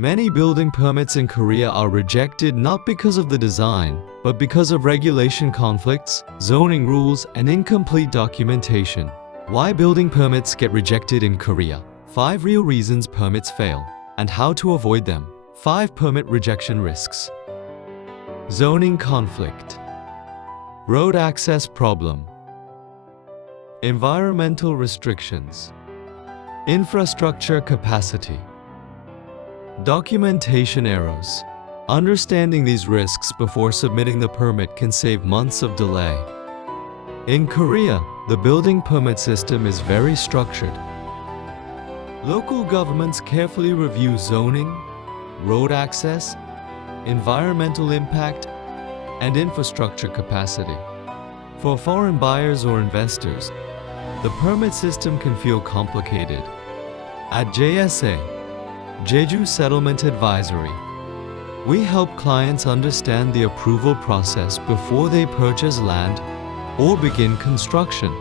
Many building permits in Korea are rejected not because of the design, but because of regulation conflicts, zoning rules, and incomplete documentation. Why building permits get rejected in Korea? 5 real reasons permits fail, and how to avoid them. 5 permit rejection risks. Zoning conflict. Road access problem. Environmental restrictions. Infrastructure capacity. Documentation errors. Understanding these risks before submitting the permit can save months of delay. In Korea, the building permit system is very structured. Local governments carefully review zoning, road access, environmental impact, and infrastructure capacity. For foreign buyers or investors, the permit system can feel complicated. At JSA, Jeju Settlement Advisory, we help clients understand the approval process before they purchase land or begin construction.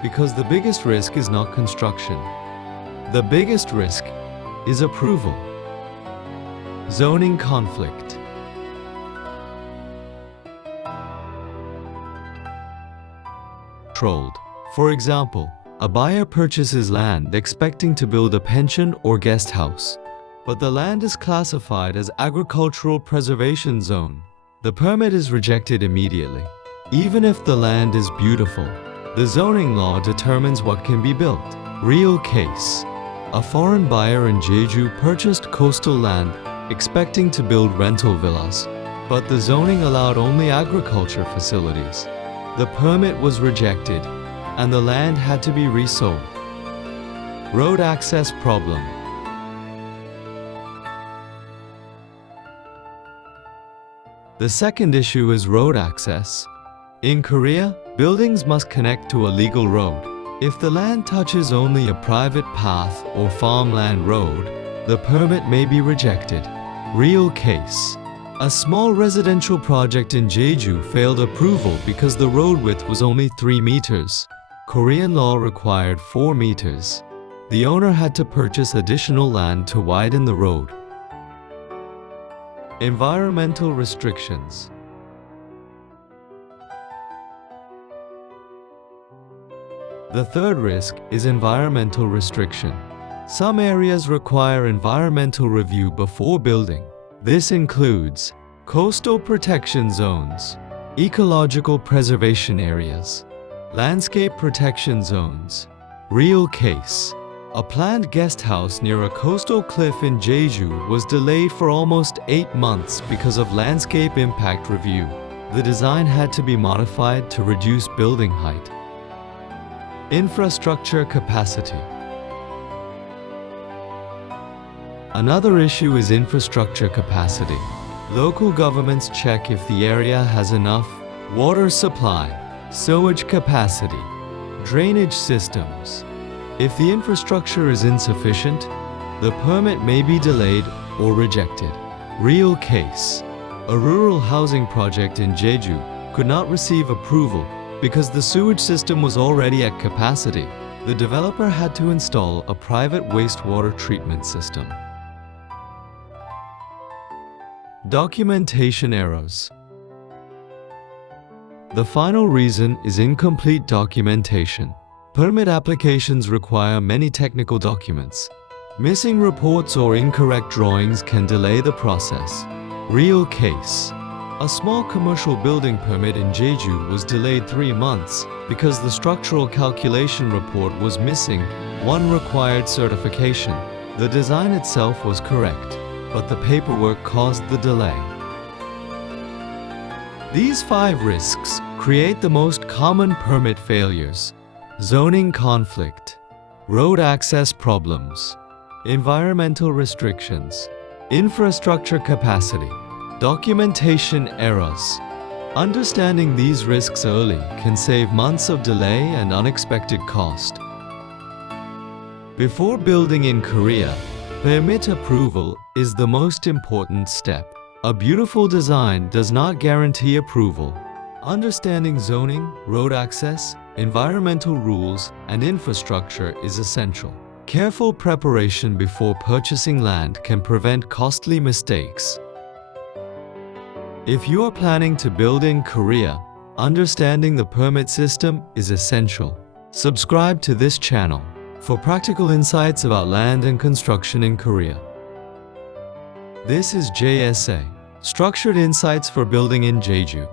Because the biggest risk is not construction. The biggest risk is approval. Zoning conflict. Controlled. For example, a buyer purchases land expecting to build a pension or guest house, but the land is classified as agricultural preservation zone. The permit is rejected immediately. Even if the land is beautiful, the zoning law determines what can be built. Real case. A foreign buyer in Jeju purchased coastal land expecting to build rental villas, but the zoning allowed only agriculture facilities. The permit was rejected, and the land had to be resold. Road access problem. The second issue is road access. In Korea, buildings must connect to a legal road. If the land touches only a private path or farmland road, the permit may be rejected. Real case. A small residential project in Jeju failed approval because the road width was only 3 meters. Korean law required 4 meters. The owner had to purchase additional land to widen the road. Environmental restrictions. The third risk is environmental restriction. Some areas require environmental review before building. This includes coastal protection zones, ecological preservation areas, landscape protection zones. Real case. A planned guest house near a coastal cliff in Jeju was delayed for almost 8 months because of landscape impact review. The design had to be modified to reduce building height. Infrastructure capacity. Another issue is infrastructure capacity. Local governments check if the area has enough water supply, sewage capacity, drainage systems. If the infrastructure is insufficient, the permit may be delayed or rejected. Real case. A rural housing project in Jeju could not receive approval because the sewage system was already at capacity. The developer had to install a private wastewater treatment system. Documentation errors. The final reason is incomplete documentation. Permit applications require many technical documents. Missing reports or incorrect drawings can delay the process. Real case. A small commercial building permit in Jeju was delayed 3 months because the structural calculation report was missing one required certification. The design itself was correct, but the paperwork caused the delay. These 5 risks create the most common permit failures. Zoning conflict, road access problems, environmental restrictions, infrastructure capacity, documentation errors. Understanding these risks early can save months of delay and unexpected cost. Before building in Korea, permit approval is the most important step. A beautiful design does not guarantee approval. Understanding zoning, road access, environmental rules, and infrastructure is essential. Careful preparation before purchasing land can prevent costly mistakes. If you are planning to build in Korea, understanding the permit system is essential. Subscribe to this channel for practical insights about land and construction in Korea. This is JSA, Structured Insights for Building in Jeju.